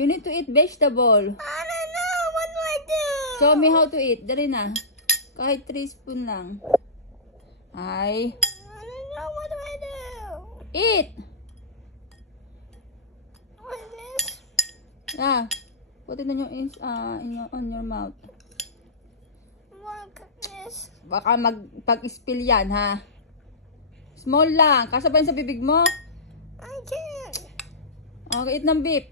You need to eat vegetable. I don't know. What do I do? Show me how to eat. Dali na. Kahit 3 spoon lang. Ay. I don't know. What do I do? Eat! What is this? Ah. Put it on your mouth. Look at this. Baka pag-spill yan, ha? Small lang. Kasabay sa bibig mo. I can't. Okay, eat ng beef.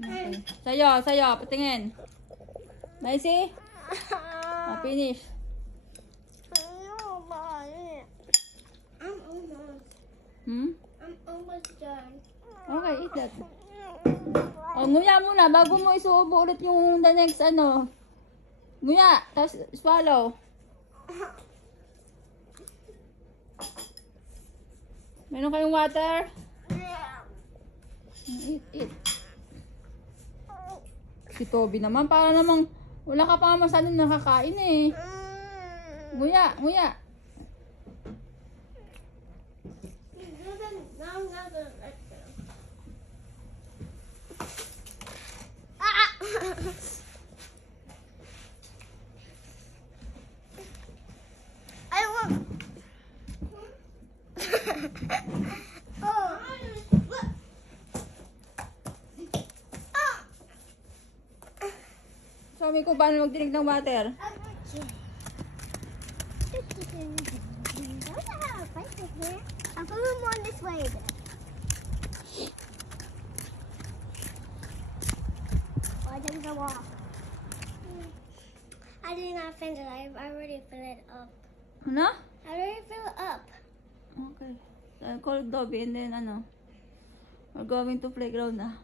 Okay. Sayo. Patingin. Nice. Finish. I know about it. I'm almost. Hmm? I'm almost done. Okay, eat that. O, nguya muna bago mo isuubo ulit yung the next Nguya, tapos swallow. Meron kayong water? Yeah. Eat. Si Toby naman, para namang wala ka pa masyadong nakakain eh. Nguya. I want. Show me kung paano magdinig ng water. I'll put them on this way then. I didn't go off. I did not finish it. I already filled it up. Ano? I already filled it up. Okay. So, I'll call Dobby and then we're going to playground na.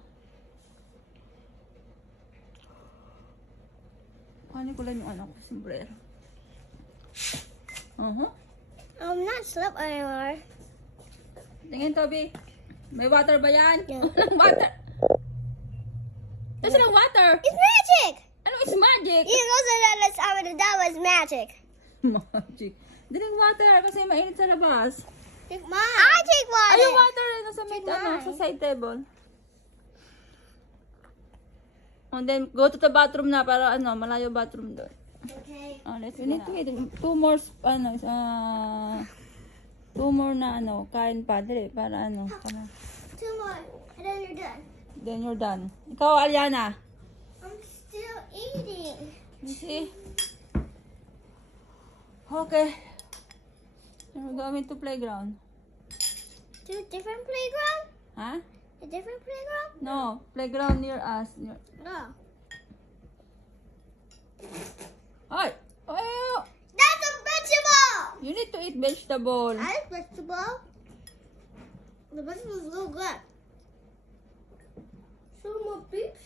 Kuhanin ko lang yung sombrero. I'm not slip anymore. Tingin, Toby. May water ba yan? Yeah. Walang water. Kasi lang water. It's magic! Ano is magic? You know that was magic. Magic. Dinig water kasi mainit sa labas. Take mine. I take mine. Ay, yung water rin nasa may mine. sa side table. And then, go to the bathroom na para malayo bathroom doon. Okay. Let's we need to eat two more na kain pa dali para para. 2 more. And then you're done. Then you're done. Ikaw, Aliana. I'm still eating. You see? Okay. We're going to playground. To a different playground? Huh? A different playground? No, playground near us. No. Ay! Oh, That's a vegetable! you need to eat vegetable. I like vegetable. The vegetables so good. So more beef.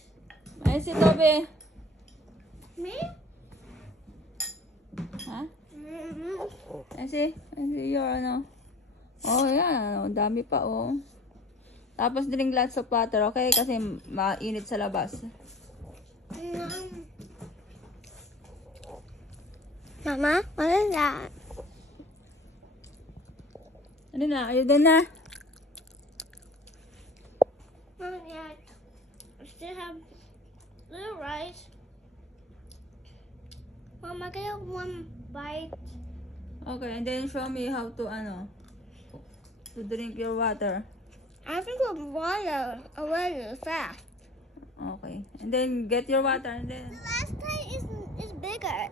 Ay, si Toby. Me? Ha? Ay, si your Oh, yan. Ang dami pa, oh. Tapos drink lots of water, okay? Kasi mainit sa labas. Mama, what is that? Ano na? Ayun doon na. Mama, yeah. I still have little rice. Mama, can I have one bite? Okay, and then show me how to to drink your water. I think with water already fast. Okay. And then get your water and then The last plate is bigger.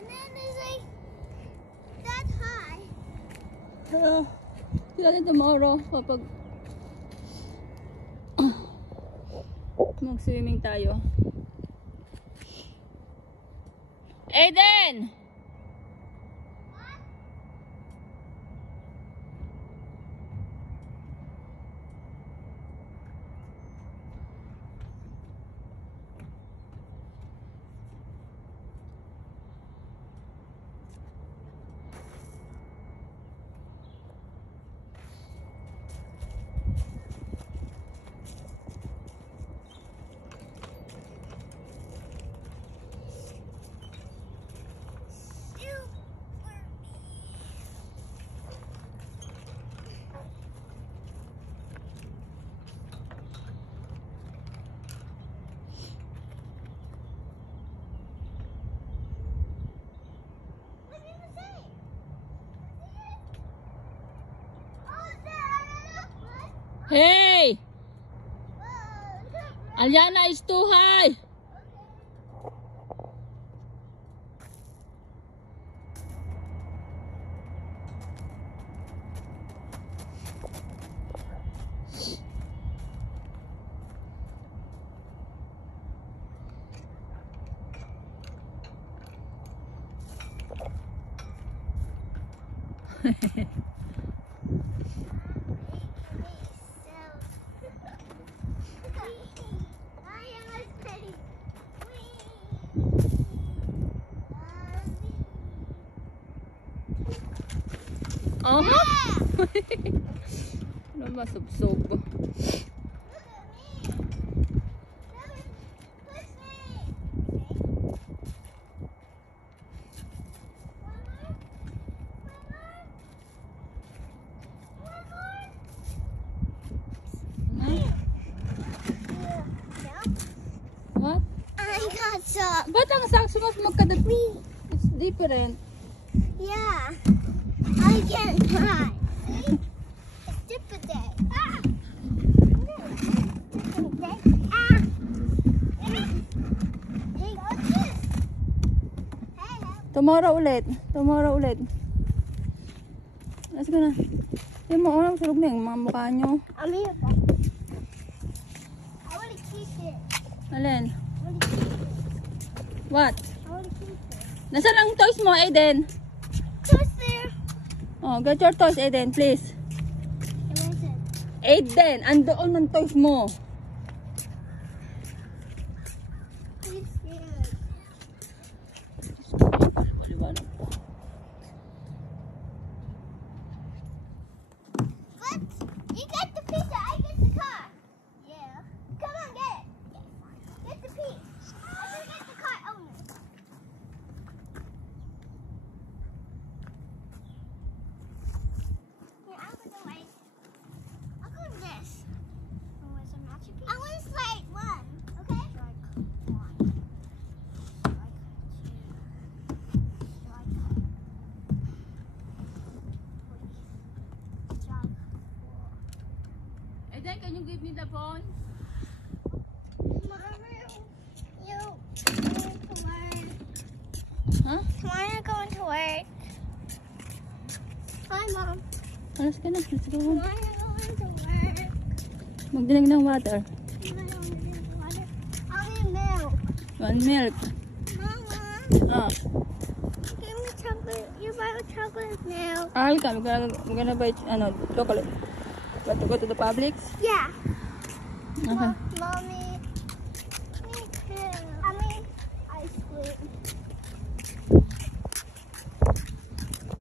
And then it's like that high. see natin tomorrow kapag mag-swimming tayo. Aiden! Hey! Aliana is too high! Oh! Ano ba, subsob? What? I got some. Ba't ang socks mo magkadat? It's different. Yeah. I can't fly. It's different day. Ah. Different day. Ah. Hey, what's this? Hey, Tomorrow ulit. Tomorrow ulit. Let's go na. Yung mga unang sulog na yung mga mukha nyo. I'm here. I want to keep it. Alin? I want to keep it. What? I want to keep it. Nasaan ang toys mo, Aiden? Just there. Oh, get your toys, Aiden, please. It wasn't. Aiden, andoon ng toys mo. It's scared. What? You get the pizza, I get the car. Yeah. Come on, get it. Get the piece. I can get the car owner. Here, I'll go the way. I'll go this. Oh, is it not your piece? I want to slide one, okay? Strike one. Strike two. Strike three. Strike four. Aiden, can you give me the phone? Tomorrow, you going to work. Huh? Tomorrow you're going to work. Hi, Mom. Alas ka na. Let's go home. Tomorrow you're going to work. Magdinig ng water. Tomorrow I'm going to water. I'll need milk. One milk. Mama, Oh. give me chocolate. You buy the chocolate milk. Ah, you come. We're gonna buy chocolate. Got to go to the Publix? Yeah. Okay. Mommy.